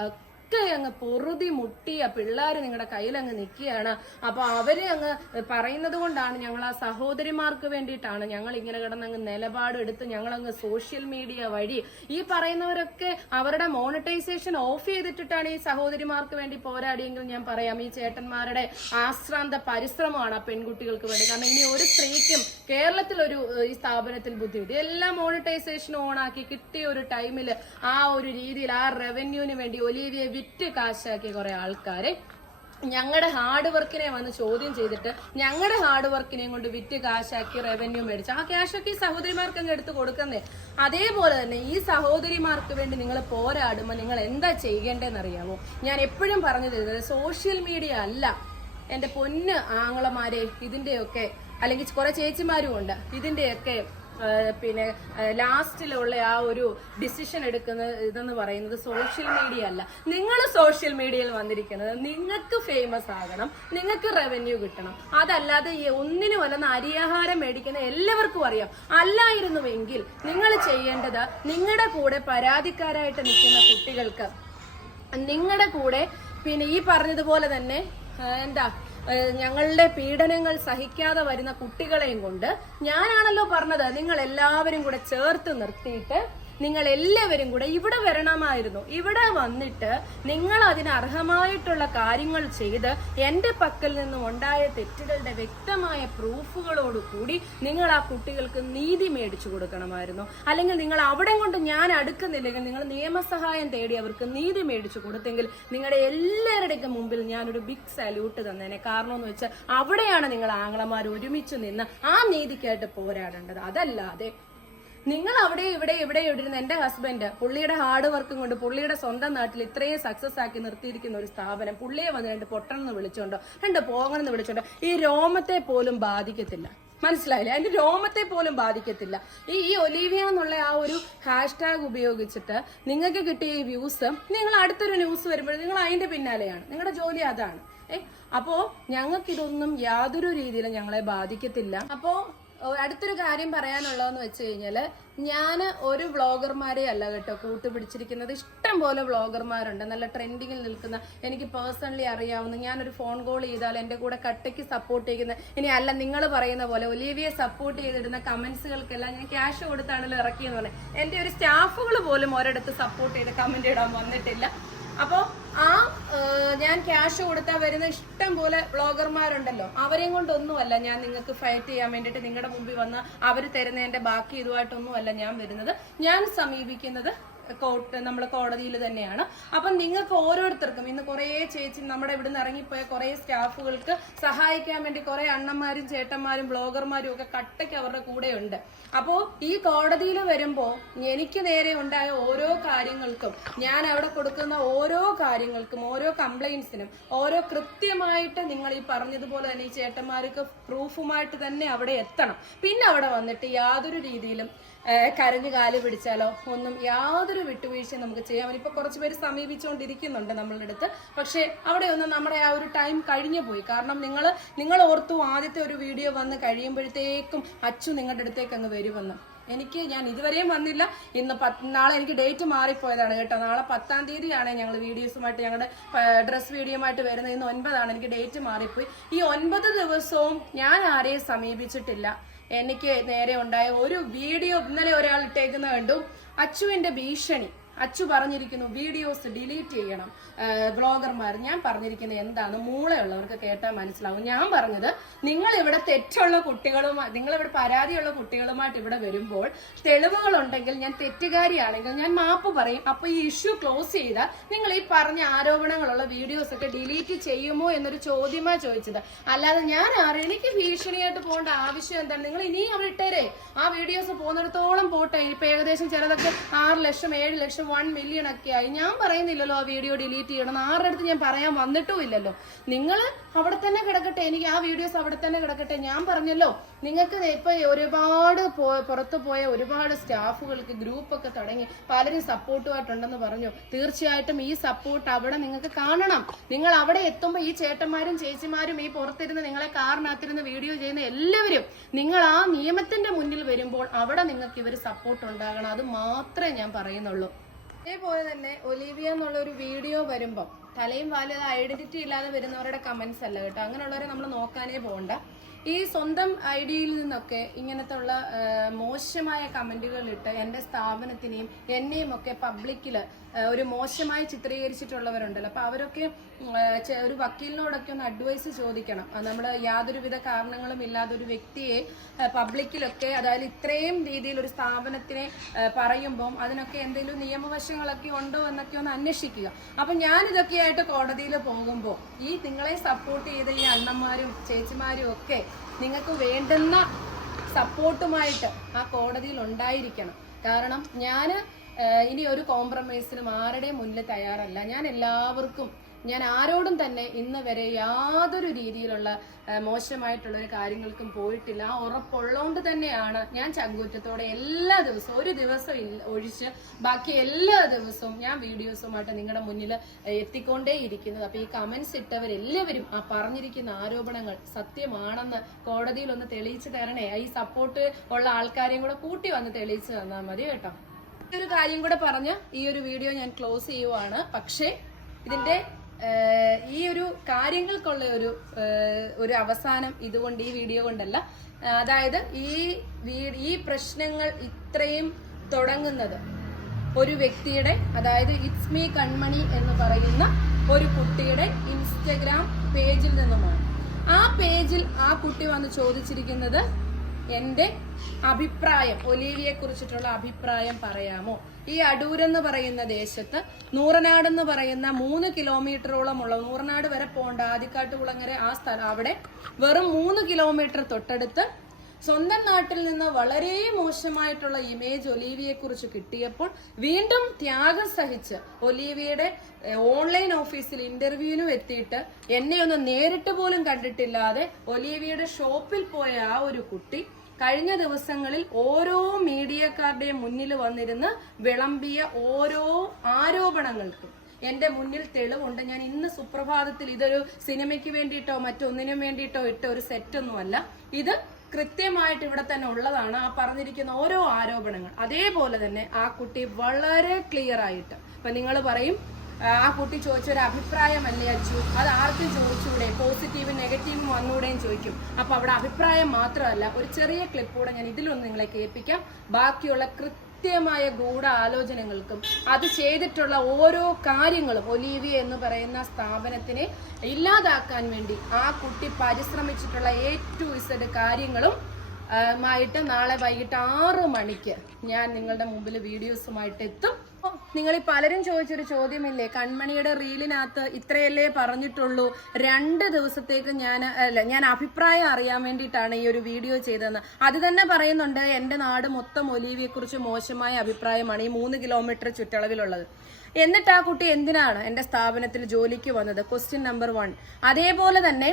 ഒക്കെ അങ്ങ് പൊറുതി മുട്ടിയ പിള്ളേർ നിങ്ങളുടെ കയ്യിൽ അങ്ങ് നിൽക്കുകയാണ് അപ്പൊ അവർ അങ്ങ് പറയുന്നത് കൊണ്ടാണ് ഞങ്ങൾ ആ സഹോദരിമാർക്ക് വേണ്ടിയിട്ടാണ് ഞങ്ങൾ ഇങ്ങനെ കിടന്ന് അങ്ങ് നിലപാടെടുത്ത് ഞങ്ങൾ അങ്ങ് സോഷ്യൽ മീഡിയ വഴി ഈ പറയുന്നവരൊക്കെ അവരുടെ മോണിറ്റൈസേഷൻ ഓഫ് ചെയ്തിട്ടിട്ടാണ് ഈ സഹോദരിമാർക്ക് വേണ്ടി പോരാടിയെങ്കിൽ ഞാൻ പറയാം ഈ ചേട്ടന്മാരുടെ ആശ്രാന്ത പരിശ്രമമാണ് ആ പെൺകുട്ടികൾക്ക് വേണ്ടി. കാരണം ഇനി ഒരു സ്ത്രീക്കും കേരളത്തിൽ ഒരു ഈ സ്ഥാപനത്തിൽ ബുദ്ധിമുട്ട്. എല്ലാം മോണിറ്റൈസേഷൻ ആക്കി കിട്ടിയ ഒരു ടൈമിൽ ആ ഒരു രീതിയിൽ ആ റവന്യൂവിന് വേണ്ടി ഒലീവിയെ വിറ്റ് കാശാക്കിയ കുറെ ആൾക്കാരെ ഞങ്ങളുടെ ഹാർഡ് വർക്കിനെ വന്ന് ചോദ്യം ചെയ്തിട്ട് ഞങ്ങളുടെ ഹാർഡ് വർക്കിനെയും കൊണ്ട് വിറ്റ് കാശാക്കി റവന്യൂ മേടിച്ച് ആ ക്യാഷൊക്കെ ഈ സഹോദരിമാർക്ക് അങ്ങ് എടുത്ത് കൊടുക്കുന്നേ. അതേപോലെ തന്നെ ഈ സഹോദരിമാർക്ക് വേണ്ടി നിങ്ങൾ പോരാടുമ്പോൾ നിങ്ങൾ എന്താ ചെയ്യേണ്ടതെന്ന് അറിയാമോ ഞാൻ എപ്പോഴും പറഞ്ഞു തരുന്നത് സോഷ്യൽ മീഡിയ അല്ല. എന്റെ പൊന്ന് ആങ്ങളമാരെ ഇതിന്റെയൊക്കെ അല്ലെങ്കിൽ കുറെ ചേച്ചിമാരും ഉണ്ട് ഇതിന്റെയൊക്കെ ആ, പിന്നെ ലാസ്റ്റിലുള്ള ആ ഒരു ഡിസിഷൻ എടുക്കുന്ന ഇതെന്ന് പറയുന്നത് സോഷ്യൽ മീഡിയ അല്ല. നിങ്ങൾ സോഷ്യൽ മീഡിയയിൽ വന്നിരിക്കുന്നത് നിങ്ങൾക്ക് ഫേമസ് ആകണം നിങ്ങൾക്ക് റവന്യൂ കിട്ടണം. അതല്ലാതെ ഒന്നിനും അല്ലെന്ന് അരിയാഹാരം മേടിക്കുന്ന എല്ലാവർക്കും അറിയാം. അല്ലായിരുന്നുവെങ്കിൽ നിങ്ങൾ ചെയ്യേണ്ടത് നിങ്ങളുടെ കൂടെ പരാതിക്കാരായിട്ട് നിൽക്കുന്ന കുട്ടികൾക്ക് നിങ്ങളുടെ കൂടെ പിന്നെ ഈ പറഞ്ഞതുപോലെ തന്നെ എന്താ ഞങ്ങളുടെ പീഡനങ്ങൾ സഹിക്കാതെ വരുന്ന കുട്ടികളെയും കൊണ്ട് ഞാനാണല്ലോ പറഞ്ഞത്. നിങ്ങൾ എല്ലാവരും കൂടെ ചേർത്ത് നിർത്തിയിട്ട് നിങ്ങൾ എല്ലാവരും കൂടെ ഇവിടെ വരണമായിരുന്നു. ഇവിടെ വന്നിട്ട് നിങ്ങൾ അതിന് അർഹമായിട്ടുള്ള കാര്യങ്ങൾ ചെയ്ത് എന്റെ പക്കൽ നിന്നും ഉണ്ടായ തെറ്റുകളുടെ വ്യക്തമായ പ്രൂഫുകളോട് കൂടി നിങ്ങൾ ആ കുട്ടികൾക്ക് നീതി മേടിച്ചു കൊടുക്കണമായിരുന്നു. അല്ലെങ്കിൽ നിങ്ങൾ അവിടെ കൊണ്ട് ഞാൻ അടുക്കുന്നില്ലെങ്കിൽ നിങ്ങൾ നിയമസഹായം തേടി അവർക്ക് നീതി മേടിച്ചു കൊടുത്തെങ്കിൽ നിങ്ങളുടെ എല്ലാവരുടെയും മുമ്പിൽ ഞാനൊരു ബിഗ് സല്യൂട്ട് തന്നേനെ. കാരണം എന്ന് വെച്ചാൽ അവിടെയാണ് നിങ്ങൾ ആംഗ്ലമാർ ഒരുമിച്ച് നിന്ന് ആ നീതിക്കായിട്ട് പോരാടേണ്ടത്. അതല്ലാതെ നിങ്ങൾ അവിടെ ഇവിടെ ഇവിടെ ഇവിടെയിരുന്ന എന്റെ ഹസ്ബൻഡ് പുള്ളിയുടെ ഹാർഡ് വർക്കും കൊണ്ട് പുള്ളിയുടെ സ്വന്തം നാട്ടിൽ ഇത്രയും സക്സസ് ആക്കി നിർത്തിയിരിക്കുന്ന ഒരു സ്ഥാപനം പുള്ളിയെ വന്ന് രണ്ട് പൊട്ടണമെന്ന് വിളിച്ചോണ്ടോ രണ്ട് പോകണമെന്ന് വിളിച്ചോണ്ടോ ഈ രോമത്തെ പോലും ബാധിക്കത്തില്ല. മനസ്സിലായില്ലേ? അതിന്റെ രോമത്തെ പോലും ബാധിക്കത്തില്ല. ഈ ഈ ഒലീവിയ എന്നുള്ള ആ ഒരു ഹാഷ്ടാഗ് ഉപയോഗിച്ചിട്ട് നിങ്ങൾക്ക് കിട്ടിയ ഈ വ്യൂസ് നിങ്ങൾ അടുത്തൊരു ന്യൂസ് വരുമ്പോൾ നിങ്ങൾ അതിന്റെ പിന്നാലെയാണ്. നിങ്ങളുടെ ജോലി അതാണ്. ഏ? അപ്പോ ഞങ്ങൾക്കിതൊന്നും യാതൊരു രീതിയിലും ഞങ്ങളെ ബാധിക്കത്തില്ല. അപ്പോ അടുത്തൊരു കാര്യം പറയാനുള്ളതെന്ന് വെച്ച് കഴിഞ്ഞാൽ ഞാൻ ഒരു വ്ളോഗർമാരെ അല്ല കേട്ടോ കൂട്ടുപിടിച്ചിരിക്കുന്നത്. ഇഷ്ടം പോലെ വ്ളോഗർമാരുണ്ട്. നല്ല ട്രെൻഡിങ്ങിൽ നിൽക്കുന്ന എനിക്ക് പേഴ്സണലി അറിയാവുന്ന ഞാനൊരു ഫോൺ കോൾ ചെയ്താൽ എന്റെ കൂടെ കട്ടയ്ക്ക് സപ്പോർട്ട് ചെയ്യുന്ന ഇനി അല്ല നിങ്ങൾ പറയുന്ന പോലെ ഒലീവിയെ സപ്പോർട്ട് ചെയ്തിടുന്ന കമൻസുകൾക്കെല്ലാം ഞാൻ ക്യാഷ് കൊടുത്താണല്ലോ ഇറക്കിയെന്ന് പറഞ്ഞത് എന്റെ ഒരു സ്റ്റാഫുകൾ പോലും ഒരിടത്ത് സപ്പോർട്ട് ചെയ്ത് കമന്റ് ഇടാൻ വന്നിട്ടില്ല. അപ്പോൾ ആ ഞാൻ ക്യാഷ് കൊടുത്താൽ വരുന്ന ഇഷ്ടം പോലെ ബ്ലോഗർമാരുണ്ടല്ലോ അവരെയും കൊണ്ടൊന്നുമല്ല ഞാൻ നിങ്ങൾക്ക് ഫൈറ്റ് ചെയ്യാൻ വേണ്ടിയിട്ട് നിങ്ങളുടെ മുമ്പിൽ വന്ന് അവർ തരുന്നതിന്റെ ബാക്കി ഇതുമായിട്ടൊന്നുമല്ല ഞാൻ വരുന്നത്. ഞാൻ സമീപിക്കുന്നത് കോർട്ട് നമ്മൾ കോടതിയിൽ തന്നെയാണ്. അപ്പം നിങ്ങൾക്ക് ഓരോരുത്തർക്കും ഇന്ന് കുറേ ചേച്ചി നമ്മുടെ ഇവിടുന്ന് ഇറങ്ങിപ്പോയ കുറേ സ്റ്റാഫുകൾക്ക് സഹായിക്കാൻ വേണ്ടി കുറേ അണ്ണന്മാരും ചേട്ടന്മാരും ബ്ലോഗർമാരും ഒക്കെ കട്ടയ്ക്ക് അവരുടെ കൂടെയുണ്ട്. അപ്പോൾ ഈ കോടതിയിൽ വരുമ്പോൾ എനിക്ക് നേരെ ഉണ്ടായ ഓരോ കാര്യങ്ങൾക്കും ഞാൻ അവിടെ കൊടുക്കുന്ന ഓരോ കാര്യങ്ങൾക്കും ഓരോ കംപ്ലൈൻസിനും ഓരോ കൃത്യമായിട്ട് നിങ്ങൾ ഈ പറഞ്ഞതുപോലെ തന്നെ ഈ ചേട്ടന്മാർക്ക് പ്രൂഫുമായിട്ട് തന്നെ അവിടെ എത്തണം. പിന്നെ അവിടെ വന്നിട്ട് യാതൊരു രീതിയിലും കരഞ്ഞു കാൽ പിടിച്ചാലോ? ഒന്നും യാതൊരു വിട്ടുവീഴ്ചയും നമുക്ക് ചെയ്യാൻ പറ്റും ഇപ്പൊ കുറച്ച് പേര് സമീപിച്ചുകൊണ്ടിരിക്കുന്നുണ്ട് നമ്മളുടെ അടുത്ത്. പക്ഷെ അവിടെ ഒന്നും നമ്മുടെ ആ ഒരു ടൈം കഴിഞ്ഞു പോയി. കാരണം നിങ്ങൾ നിങ്ങൾ ഓർത്തു ആദ്യത്തെ ഒരു വീഡിയോ വന്ന് കഴിയുമ്പോഴത്തേക്കും അച്ചു നിങ്ങളുടെ അടുത്തേക്ക് അങ്ങ് വരുമെന്ന്. എനിക്ക് ഞാൻ ഇതുവരെയും വന്നില്ല. ഇന്ന് പത്ത് നാളെ എനിക്ക് ഡേറ്റ് മാറിപ്പോയതാണ് കേട്ടോ. നാളെ പത്താം തീയതിയാണ് ഞങ്ങൾ വീഡിയോസുമായിട്ട് ഞങ്ങളുടെ ഡ്രസ് വീഡിയോമായിട്ട് വരുന്നത്. ഇന്ന് ഒൻപതാണ്. എനിക്ക് ഡേറ്റ് മാറിപ്പോയി. ഈ ഒൻപത് ദിവസവും ഞാൻ ആരെയും സമീപിച്ചിട്ടില്ല. എനിക്ക് നേരെ ഉണ്ടായ ഒരു വീഡിയോ ഇന്നലെ ഒരാൾ ഇട്ടേക്കുന്ന കണ്ടു. അച്ചുവിന്റെ ഭീഷണി. അച്ചു പറഞ്ഞിരിക്കുന്നു വീഡിയോസ് ഡിലീറ്റ് ചെയ്യണം. ബ്ലോഗർമാർ ഞാൻ പറഞ്ഞിരിക്കുന്നത് എന്താണ്? മൂളയുള്ളവർക്ക് കേട്ടാൽ മനസ്സിലാവും. ഞാൻ പറഞ്ഞത് നിങ്ങൾ ഇവിടെ തെറ്റുള്ള കുട്ടികളുമായി നിങ്ങൾ ഇവിടെ പരാതിയുള്ള കുട്ടികളുമായിട്ട് ഇവിടെ വരുമ്പോൾ തെളിവുകൾ ഉണ്ടെങ്കിൽ ഞാൻ തെറ്റുകാരിയാണെങ്കിൽ ഞാൻ മാപ്പ് പറയും. അപ്പൊ ഈ ഇഷ്യൂ ക്ലോസ് ചെയ്താൽ നിങ്ങൾ ഈ പറഞ്ഞ ആരോപണങ്ങളുള്ള വീഡിയോസ് ഒക്കെ ഡിലീറ്റ് ചെയ്യുമോ എന്നൊരു ചോദ്യമാ ചോദിച്ചത്. അല്ലാതെ ഞാൻ എനിക്ക് ഭീഷണിയായിട്ട് പോകേണ്ട ആവശ്യം എന്താണ്? നിങ്ങൾ ഇനിയും അവിടെ ഇട്ടേരെ. ആ വീഡിയോസ് പോകുന്നിടത്തോളം പോട്ടെ. ഇപ്പൊ ഏകദേശം ചിലതൊക്കെ ആറ് ലക്ഷം ഏഴ് ലക്ഷം വൺ മില്യൺ ഒക്കെ ആയി ഞാൻ പറയുന്നില്ലല്ലോ ആ വീഡിയോ ഡിലീറ്റ് ചെയ്യണം ആരുടെ അടുത്ത് ഞാൻ പറയാൻ വന്നിട്ടും ഇല്ലല്ലോ നിങ്ങൾ അവിടെ തന്നെ കിടക്കട്ടെ. എനിക്ക് ആ വീഡിയോസ് അവിടെ തന്നെ കിടക്കട്ടെ. ഞാൻ പറഞ്ഞല്ലോ നിങ്ങൾക്ക് ഇപ്പൊ ഒരുപാട് പുറത്തു പോയ ഒരുപാട് സ്റ്റാഫുകൾക്ക് ഗ്രൂപ്പൊക്കെ തുടങ്ങി പലരും സപ്പോർട്ടുമായിട്ടുണ്ടെന്ന് പറഞ്ഞു. തീർച്ചയായിട്ടും ഈ സപ്പോർട്ട് അവിടെ നിങ്ങൾക്ക് കാണണം. നിങ്ങൾ അവിടെ എത്തുമ്പോൾ ഈ ചേട്ടന്മാരും ചേച്ചിമാരും ഈ പുറത്തിരുന്ന് നിങ്ങളെ കാറിനകത്തിരുന്ന് വീഡിയോ ചെയ്യുന്ന എല്ലാവരും നിങ്ങൾ ആ നിയമത്തിന്റെ മുന്നിൽ വരുമ്പോൾ അവിടെ നിങ്ങൾക്ക് ഇവർ സപ്പോർട്ട് ഉണ്ടാകണം. അത് മാത്രമേ ഞാൻ പറയുന്നുള്ളൂ. അതേപോലെ തന്നെ ഒലീവിയ എന്നുള്ള ഒരു വീഡിയോ വരുമ്പം തലയും വാലും ഐഡന്റിറ്റി ഇല്ലാതെ വരുന്നവരുടെ കമന്റ്സ് അല്ല കേട്ടോ. അങ്ങനെയുള്ളവരെ നമ്മൾ നോക്കാനേ പോകണ്ട. ഈ സ്വന്തം ഐഡിയയിൽ നിന്നൊക്കെ ഇങ്ങനത്തെ ഉള്ള മോശമായ കമന്റുകൾ ഇട്ട് എന്റെ സ്ഥാപനത്തിനെയും എന്നെയും ഒക്കെ പബ്ലിക്കിൽ ഒരു മോശമായി ചിത്രീകരിച്ചിട്ടുള്ളവരുണ്ടല്ലോ. അപ്പോൾ അവരൊക്കെ ഒരു വക്കീലിനോടൊക്കെ ഒന്ന് അഡ്വൈസ് ചോദിക്കണം. നമ്മൾ യാതൊരുവിധ കാരണങ്ങളും ഇല്ലാതെ ഒരു വ്യക്തിയെ പബ്ലിക്കിലൊക്കെ അതായത് ഇത്രയും രീതിയിൽ ഒരു സ്ഥാപനത്തിനെ പറയുമ്പം അതിനൊക്കെ എന്തെങ്കിലും നിയമവശങ്ങളൊക്കെ ഉണ്ടോ എന്നൊക്കെ ഒന്ന് അന്വേഷിക്കുക. അപ്പൊ ഞാനിതൊക്കെയായിട്ട് കോടതിയിൽ പോകുമ്പോൾ ഈ നിങ്ങളെ സപ്പോർട്ട് ചെയ്ത ഈ അണ്ണന്മാരും ചേച്ചിമാരും ഒക്കെ നിങ്ങൾക്ക് വേണ്ടുന്ന സപ്പോർട്ടുമായിട്ട് ആ കോടതിയിൽ ഉണ്ടായിരിക്കണം. കാരണം ഞാൻ ഇനി ഒരു കോംപ്രമൈസിനും ആരുടെ മുന്നിൽ തയ്യാറല്ല. ഞാൻ എല്ലാവർക്കും ഞാൻ ആരോടും തന്നെ ഇന്ന് വരെ യാതൊരു രീതിയിലുള്ള മോശമായിട്ടുള്ള ഒരു കാര്യങ്ങൾക്കും പോയിട്ടില്ല. ആ ഉറപ്പുള്ളതുകൊണ്ട് തന്നെയാണ് ഞാൻ ചങ്കൂറ്റത്തോടെ എല്ലാ ദിവസവും ഒരു ദിവസം ഒഴിച്ച് ബാക്കി എല്ലാ ദിവസവും ഞാൻ വീഡിയോസുമായിട്ട് നിങ്ങളുടെ മുന്നിൽ എത്തിക്കൊണ്ടേ ഇരിക്കുന്നത് അപ്പോൾ ഈ കമന്റ്സ് ഇട്ടവരെല്ലാവരും ആ പറഞ്ഞിരിക്കുന്ന ആരോപണങ്ങൾ സത്യമാണെന്ന് കോടതിയിൽ ഒന്ന് തെളിയിച്ചു തരണേ. ഈ സപ്പോർട്ട് ഉള്ള ആൾക്കാരെയും കൂടെ കൂട്ടി വന്ന് തെളിയിച്ചു തന്നാൽ മതി കേട്ടോ. ഒരു കാര്യം കൂടെ പറഞ്ഞ് ഈ ഒരു വീഡിയോ ഞാൻ ക്ലോസ് ചെയ്യുവാണ്. പക്ഷേ ഇതിന്റെ ഈ ഒരു കാര്യങ്ങൾക്കുള്ള ഒരു ഒരു അവസാനം ഇതുകൊണ്ട് ഈ വീഡിയോ കൊണ്ടല്ല. അതായത് ഈ ഈ പ്രശ്നങ്ങൾ ഇത്രയും തുടങ്ങുന്നത് ഒരു വ്യക്തിയുടെ അതായത് ഇറ്റ്സ് മീ കൺമണി എന്ന് പറയുന്ന ഒരു കുട്ടിയുടെ ഇൻസ്റ്റഗ്രാം പേജിൽ നിന്നുമാണ്. ആ പേജിൽ ആ കുട്ടി വന്ന് ചോദിച്ചിരിക്കുന്നത് എന്റെ അഭിപ്രായം ഒലീവിയെ കുറിച്ചിട്ടുള്ള അഭിപ്രായം പറയാമോ? ഈ അടൂരെന്ന് പറയുന്ന ദേശത്ത് നൂറനാട് എന്ന് പറയുന്ന മൂന്ന് കിലോമീറ്ററോളം ഉള്ള നൂറനാട് വരെ പോകേണ്ട ആദിക്കാട്ടുകുളങ്ങര ആ സ്ഥലം അവിടെ വെറും മൂന്ന് കിലോമീറ്റർ തൊട്ടടുത്ത് സ്വന്തം നാട്ടിൽ നിന്ന് വളരെ മോശമായിട്ടുള്ള ഇമേജ് ഒലീവിയെ കുറിച്ച് കിട്ടിയപ്പോൾ വീണ്ടും ത്യാഗം സഹിച്ച് ഒലീവിയുടെ ഓൺലൈൻ ഓഫീസിൽ ഇന്റർവ്യൂവിനും എത്തിയിട്ട് എന്നെ ഒന്ന് നേരിട്ട് പോലും കണ്ടിട്ടില്ലാതെ ഒലീവിയുടെ ഷോപ്പിൽ പോയ ആ ഒരു കുട്ടി കഴിഞ്ഞ ദിവസങ്ങളിൽ ഓരോ മീഡിയക്കാരുടെയും മുന്നിൽ വന്നിരുന്ന് വിളമ്പിയ ഓരോ ആരോപണങ്ങൾക്കും എന്റെ മുന്നിൽ തെളിവുണ്ട്. ഞാൻ ഇന്ന് സുപ്രഭാതത്തിൽ ഇതൊരു സിനിമയ്ക്ക് വേണ്ടിയിട്ടോ മറ്റൊന്നിനും വേണ്ടിയിട്ടോ ഇട്ട ഒരു സെറ്റൊന്നുമല്ല. ഇത് കൃത്യമായിട്ട് ഇവിടെ തന്നെ ഉള്ളതാണ്. ആ പറഞ്ഞിരിക്കുന്ന ഓരോ ആരോപണങ്ങൾ. അതേപോലെ തന്നെ ആ കുട്ടി വളരെ ക്ലിയർ ആയിട്ട് അപ്പൊ നിങ്ങൾ പറയും ആ കുട്ടി ചോദിച്ചൊരു അഭിപ്രായമല്ലേ അച്ചു അത് ആർക്കും ചോദിച്ചൂടെ? പോസിറ്റീവും നെഗറ്റീവും വന്നൂടെയും ചോദിക്കും. അപ്പൊ അവിടെ അഭിപ്രായം മാത്രമല്ല ഒരു ചെറിയ ക്ലിപ്പൂടെ ഞാൻ ഇതിലൊന്ന് നിങ്ങളെ കേൾപ്പിക്കാം. ബാക്കിയുള്ള കൃത്യമായ ഗൂഢ ആലോചനകൾക്കും അത് ചെയ്തിട്ടുള്ള ഓരോ കാര്യങ്ങളും ഒലീവിയ എന്ന് പറയുന്ന സ്ഥാപനത്തിനെ ഇല്ലാതാക്കാൻ വേണ്ടി ആ കുട്ടി പരിശ്രമിച്ചിട്ടുള്ള എ ടു ഇസഡ് കാര്യങ്ങളും മായിട്ട് നാളെ വൈകിട്ട് ആറു മണിക്ക് ഞാൻ നിങ്ങളുടെ മുമ്പിൽ വീഡിയോസുമായിട്ട് എത്തും. നിങ്ങൾ പലരും ചോദിച്ചൊരു ചോദ്യമില്ലേ? കൺമണിയുടെ റീലിനകത്ത് ഇത്രയല്ലേ പറഞ്ഞിട്ടുള്ളൂ. രണ്ട് ദിവസത്തേക്ക് ഞാൻ അല്ല ഞാൻ അഭിപ്രായം അറിയാൻ വേണ്ടിയിട്ടാണ് ഈ ഒരു വീഡിയോ ചെയ്തതെന്ന്. അത് തന്നെ പറയുന്നുണ്ട് എന്റെ നാട് മൊത്തം ഒലീവിയെ കുറിച്ച് മോശമായ അഭിപ്രായമാണ് ഈ മൂന്ന് കിലോമീറ്റർ ചുറ്റളവിലുള്ളത്. എന്നിട്ട് ആ കുട്ടി എന്തിനാണ് എന്റെ സ്ഥാപനത്തിൽ ജോലിക്ക് വന്നത്? ക്വസ്റ്റ്യൻ നമ്പർ വൺ അതേപോലെ തന്നെ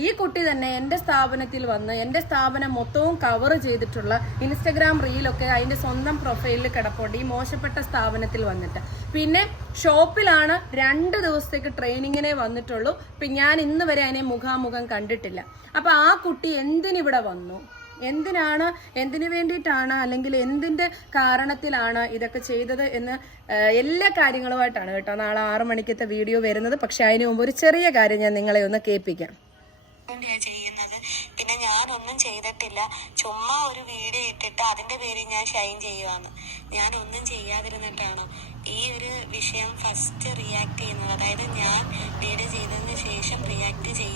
ഈ കുട്ടി തന്നെ എന്റെ സ്ഥാപനത്തിൽ വന്ന് എന്റെ സ്ഥാപനം മൊത്തവും കവർ ചെയ്തിട്ടുള്ള ഇൻസ്റ്റഗ്രാം റീലൊക്കെ അതിന്റെ സ്വന്തം പ്രൊഫൈലിൽ കിടപ്പുണ്ട്. ഈ മോശപ്പെട്ട സ്ഥാപനത്തിൽ വന്നിട്ട്. പിന്നെ ഷോപ്പിലാണ് രണ്ട് ദിവസത്തേക്ക് ട്രെയിനിങ്ങിനെ വന്നിട്ടുള്ളൂ. പിന്നെ ഞാൻ ഇന്ന് വരെ അതിനെ മുഖാമുഖം കണ്ടിട്ടില്ല. അപ്പോൾ ആ കുട്ടി എന്തിനിവിടെ വന്നു? എന്തിനാണ് എന്തിനു വേണ്ടിയിട്ടാണ് അല്ലെങ്കിൽ എന്തിന്റെ കാരണത്തിലാണ് ഇതൊക്കെ ചെയ്തത് എന്ന് എല്ലാ കാര്യങ്ങളുമായിട്ടാണ് കേട്ടോ നാളെ ആറു മണിക്കത്തെ വീഡിയോ വരുന്നത്. പക്ഷേ അതിനു മുമ്പ് ഒരു ചെറിയ കാര്യം ഞാൻ നിങ്ങളെ ഒന്ന് കേൾപ്പിക്കാം. ചെയ്യുന്നത്. പിന്നെ ഞാനൊന്നും ചെയ്തിട്ടില്ല. ചുമ്മാ ഒരു വീഡിയോ ഇട്ടിട്ട് അതിന്റെ പേരിൽ ഞാൻ ഷൈൻ ചെയ്യുവാണ്. ഞാൻ ഒന്നും ചെയ്യാതിരുന്നിട്ടാണോ? ഈ ഒരു വിഷയം ഫസ്റ്റ് റിയാക്ട് ചെയ്യുന്നത്. അതായത് ഞാൻ വീഡിയോ ചെയ്തതിന് ശേഷം റിയാക്ട് ചെയ്യുന്നത്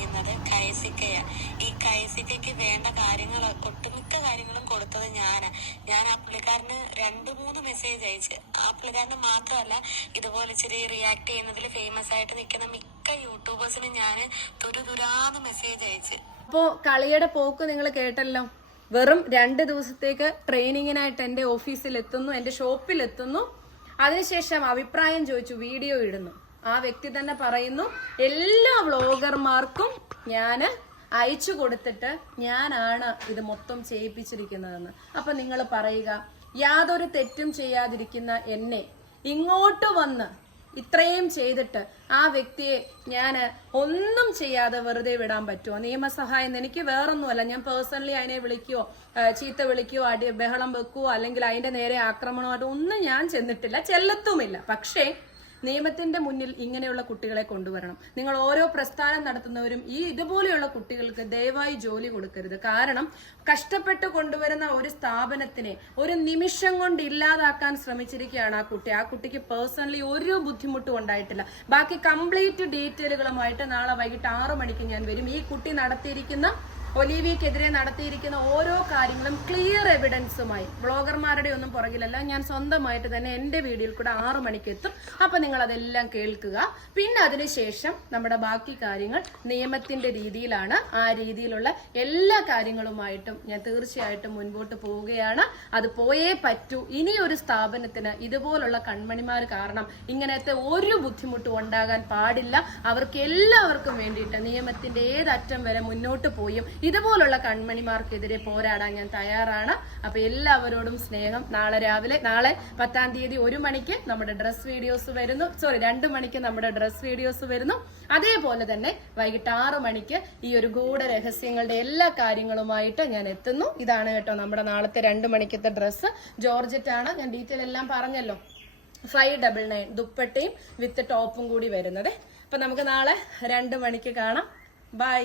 കൈസിക്കയാ ഈ കൈസിക്കയ്ക്ക് വേണ്ട കാര്യങ്ങൾ ഒട്ടുമിക്ക കാര്യങ്ങളും കൊടുത്തത് ഞാനാ. ഞാൻ ആ പുള്ളിക്കാരന് രണ്ട് മൂന്ന് മെസ്സേജ് അയച്ച്. ആ പുള്ളിക്കാരന് മാത്രമല്ല ഇതുപോലെ ഇച്ചിരി റിയാക്ട് ചെയ്യുന്നതിൽ ഫേമസ് ആയിട്ട് നിൽക്കുന്ന മിക്ക യൂട്യൂബേഴ്സിനും ഞാൻ തുരുതുരാന്ന് മെസ്സേജ് അയച്ച്. അപ്പോ കളിയുടെ പോക്ക് നിങ്ങൾ കേട്ടല്ലോ. വെറും രണ്ട് ദിവസത്തേക്ക് ട്രെയിനിങ്ങിനായിട്ട് എന്റെ ഓഫീസിൽ എത്തുന്നു എന്റെ ഷോപ്പിൽ എത്തുന്നു അതിനുശേഷം അഭിപ്രായം ചോദിച്ചു വീഡിയോ ഇടുന്നു. ആ വ്യക്തി തന്നെ പറയുന്നു എല്ലാ വ്ളോഗർമാർക്കും ഞാൻ അയച്ചു കൊടുത്തിട്ട് ഞാനാണ് ഇത് മൊത്തം ചെയ്യിപ്പിച്ചിരിക്കുന്നതെന്ന്. അപ്പൊ നിങ്ങൾ പറയുക യാതൊരു തെറ്റും ചെയ്യാതിരിക്കുന്ന എന്നെ ഇങ്ങോട്ട് വന്ന് ഇത്രയും ചെയ്തിട്ട് ആ വ്യക്തിയെ ഞാൻ ഒന്നും ചെയ്യാതെ വെറുതെ വിടാൻ പറ്റുമോ? നിയമസഹായം എനിക്ക് വേറൊന്നുമല്ല. ഞാൻ പേഴ്സണലി അതിനെ വിളിക്കുകയോ ആ, ചീത്ത വിളിക്കുകയോ അടി ബഹളം വെക്കുവോ അല്ലെങ്കിൽ അതിന്റെ നേരെ ആക്രമണമായിട്ട് ഒന്നും ഞാൻ ചെന്നിട്ടില്ല ചെല്ലത്തുമില്ല. പക്ഷേ നിയമത്തിന്റെ മുന്നിൽ ഇങ്ങനെയുള്ള കുട്ടികളെ കൊണ്ടുവരണം. നിങ്ങൾ ഓരോ പ്രസ്ഥാനം നടത്തുന്നവരും ഈ ഇതുപോലെയുള്ള കുട്ടികൾക്ക് ദയവായി ജോലി കൊടുക്കരുത്. കാരണം കഷ്ടപ്പെട്ട് കൊണ്ടുവരുന്ന ഒരു സ്ഥാപനത്തിനെ ഒരു നിമിഷം കൊണ്ട് ഇല്ലാതാക്കാൻ ശ്രമിച്ചിരിക്കുകയാണ് ആ കുട്ടി. ആ കുട്ടിക്ക് പേഴ്സണലി ഒരു ബുദ്ധിമുട്ടും ഉണ്ടായിട്ടില്ല. ബാക്കി കംപ്ലീറ്റ് ഡീറ്റെയിലുകളുമായിട്ട് നാളെ വൈകിട്ട് ആറു മണിക്ക് ഞാൻ വരും. ഈ കുട്ടി നടത്തിയിരിക്കുന്ന ഒലീവിയക്കെതിരെ നടത്തിയിരിക്കുന്ന ഓരോ കാര്യങ്ങളും ക്ലിയർ എവിഡൻസുമായി ബ്ലോഗർമാരുടെ ഒന്നും പുറകിലല്ല ഞാൻ സ്വന്തമായിട്ട് തന്നെ എന്റെ വീഡിയോയിൽ കൂടെ ആറു മണിക്ക് എത്തും അപ്പൊ നിങ്ങൾ അതെല്ലാം കേൾക്കുക. പിന്നെ അതിനുശേഷം നമ്മുടെ ബാക്കി കാര്യങ്ങൾ നിയമത്തിന്റെ രീതിയിലാണ്. ആ രീതിയിലുള്ള എല്ലാ കാര്യങ്ങളുമായിട്ടും ഞാൻ തീർച്ചയായിട്ടും മുൻപോട്ട് പോവുകയാണ്. അത് പോയേ പറ്റൂ. ഇനി ഒരു സ്ഥാപനത്തിന് ഇതുപോലുള്ള കൺമണിമാർ കാരണം ഇങ്ങനത്തെ ഒരു ബുദ്ധിമുട്ടും ഉണ്ടാകാൻ പാടില്ല. അവർക്ക് എല്ലാവർക്കും വേണ്ടിയിട്ട് നിയമത്തിന്റെ ഏതറ്റം വരെ മുന്നോട്ട് പോയും. ഇതുപോലുള്ള കൺമണിമാർക്കെതിരെ പോരാടാൻ ഞാൻ തയ്യാറാണ്. അപ്പൊ എല്ലാവരോടും സ്നേഹം. നാളെ രാവിലെ നാളെ പത്താം തീയതി ഒരു മണിക്ക് നമ്മുടെ ഡ്രസ് വീഡിയോസ് വരുന്നു. സോറി രണ്ട് മണിക്ക് നമ്മുടെ ഡ്രസ് വീഡിയോസ് വരുന്നു. അതേപോലെ തന്നെ വൈകിട്ട് ആറു മണിക്ക് ഈ ഒരു ഗൂഢ രഹസ്യങ്ങളുടെ എല്ലാ കാര്യങ്ങളുമായിട്ട് ഞാൻ എത്തുന്നു. ഇതാണ് കേട്ടോ നമ്മുടെ നാളത്തെ രണ്ട് മണിക്കത്തെ ഡ്രസ്സ്. ജോർജറ്റ് ആണ് ഞാൻ ഡീറ്റെയിൽ എല്ലാം പറഞ്ഞല്ലോ. ഫൈവ് ഡബിൾ നയൻ ദുപ്പട്ടയും വിത്ത് ടോപ്പും കൂടി വരുന്നത്. അപ്പൊ നമുക്ക് നാളെ രണ്ട് മണിക്ക് കാണാം. ബൈ.